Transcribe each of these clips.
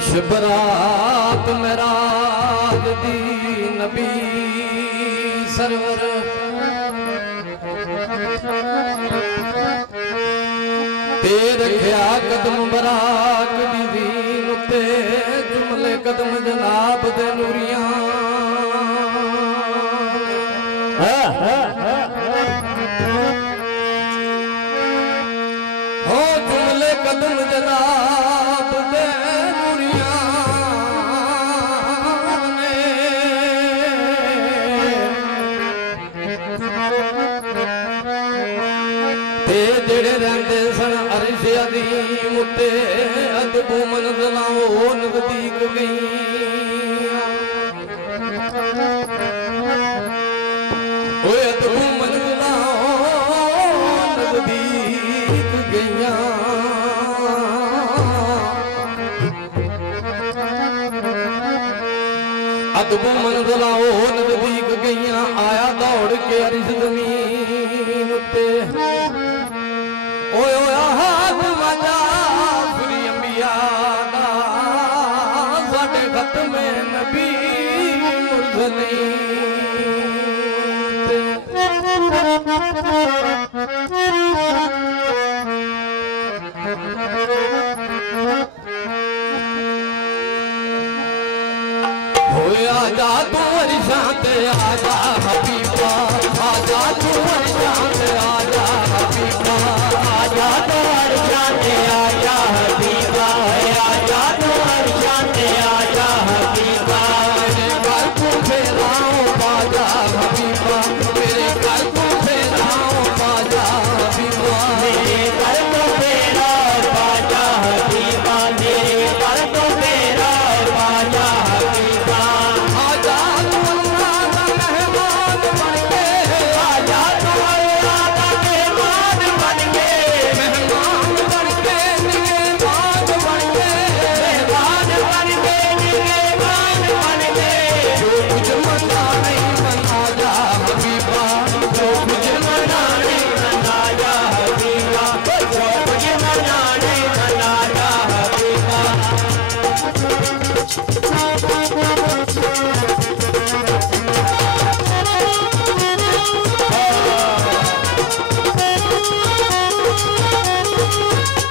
शबरात मेराज दी नबी server ते रखिया कदम Barack दी दीन उत्ते जुमले कदम जनाब दे नूरियां हो जुमले कदम जनाब दे नूरियां ने ते जेड़े रहंदे सन अर्श अज़ीम उत्ते अदबू मंज़िलां ओ नज़दीक गईयां ओए अदबू मंज़िलां नज़दीक गईयां अदबू मंज़िलां ओ नज़दीक गईयां आया दौड़ के अर्श ज़मीन उत्ते ओए ओए हाथ वाजा फिर अंबिया दा साडे खत्मे नबी मुरसलीन होए आजा तू अरिशां ते आजा हबीबा आजा तू अरिशां ते आजा हबीबा आजा तू अरिशां ते आजा हबीबा आजा तू अरिशां ते आजा हबीबा मेरे घर को फेराओ बाजा हबीबा मेरे घर को फेराओ बाजा हबीबा मेरे घर को फेराओ बाजा हबीबा मेरे घर को फेराओ बाजा हबीबा आजा तू अल्लाह का मेहमान बन के आजा तू अल्लाह का मेहमान बन के मेहमान बन के निगहबान बन के मेहमान बन के निगहबान बन के जो कुछ मना नहीं मना जा हबीबा जो कुछ मना नहीं मना जा हबीबा जो कुछ मना नहीं मना जा हबीबा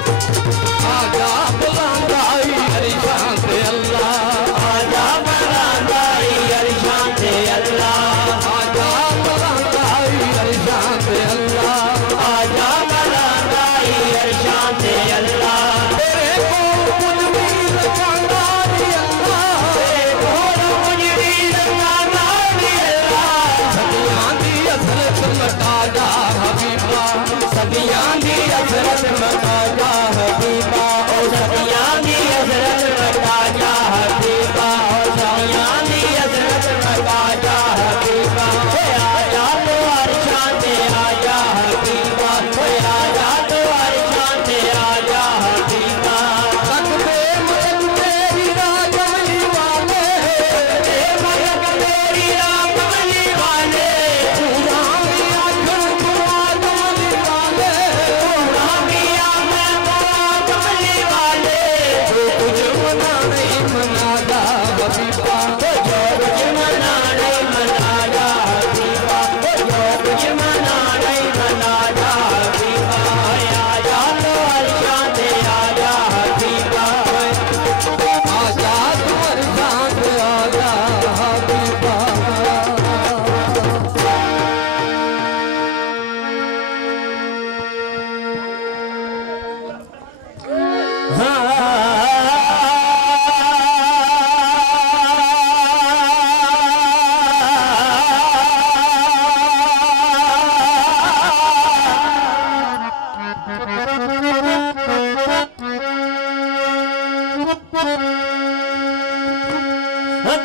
आजा बुलंदाई अरिशां से अल्लाह आजा बुलंदाई अरिशां से अल्लाह आजा बुलंदाई अरिशां से अल्लाह आजा बुलंदाई अरिशां से अल्लाह तेरे को कुछ भी रखना नहीं अल्लाह तेरे को कुछ भी रखना नहीं अल्लाह सदियां दी हसरत मटा जा हबीबा सदियां दी हसरत मटा जा हबीबा ओ सदियां दी हसरत मटा जा हबीबा ओ सदियां दी हसरत मटा जा हबीबा आजा तो अरिशां ते आजा हबीबा आजा तो अरिशां ते आजा हबीबा तकबे मलक तेरी राजमली वाले ते मलक तेरी राजमली वाले पूरा भी आखर को आजमली वाले पूरा भी आखर को आजमली वाले जो कुछ मना नहीं मना जा हबीबा जो कुछ मना नहीं मना जा हबीबा जो कुछ मना नहीं मना जा हबीबा आजा तो अरिशां ते आजा हबीबा आजा तो अरिशां ते आजा हबीबा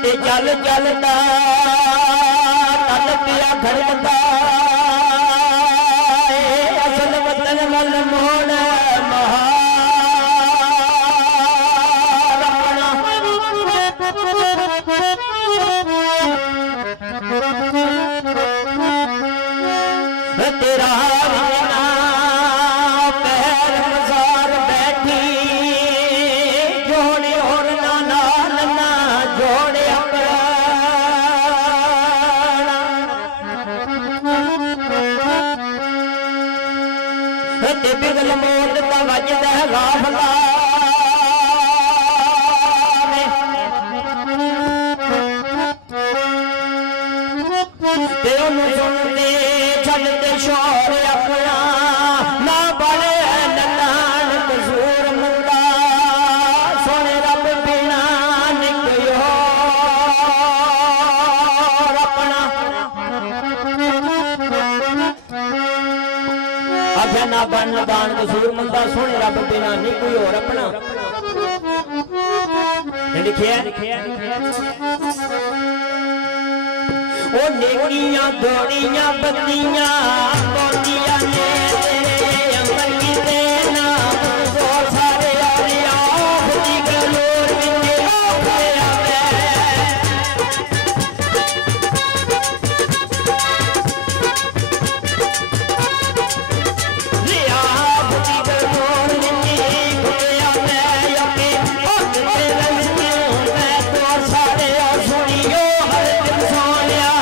ते चल चलता तन पिया खड़कता असल वतन वल मोड़ महाराणा तेरा पैर मजार बैठी जोड़े और ना बिगल मौत का वजद है गाफला सुनते चलते शोर अपना ना बड़े ननान कसूर मुंडा सोने रब बिना निकलो अपना आख्या ना बन दान कसूर मुंडा सोने रब बिना नहीं कोई और अपना लिखिया ओ नेकियां दौड़ियां बत्तियां बोलियां ने तेरे अमर की देना तो सारे यारियां खुदी गलोर विने आवे लिया खुदी गलोर विने आवे यके हक तेरे मैं तो सारे सुनियो हर दिन सोनिया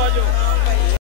Ajo.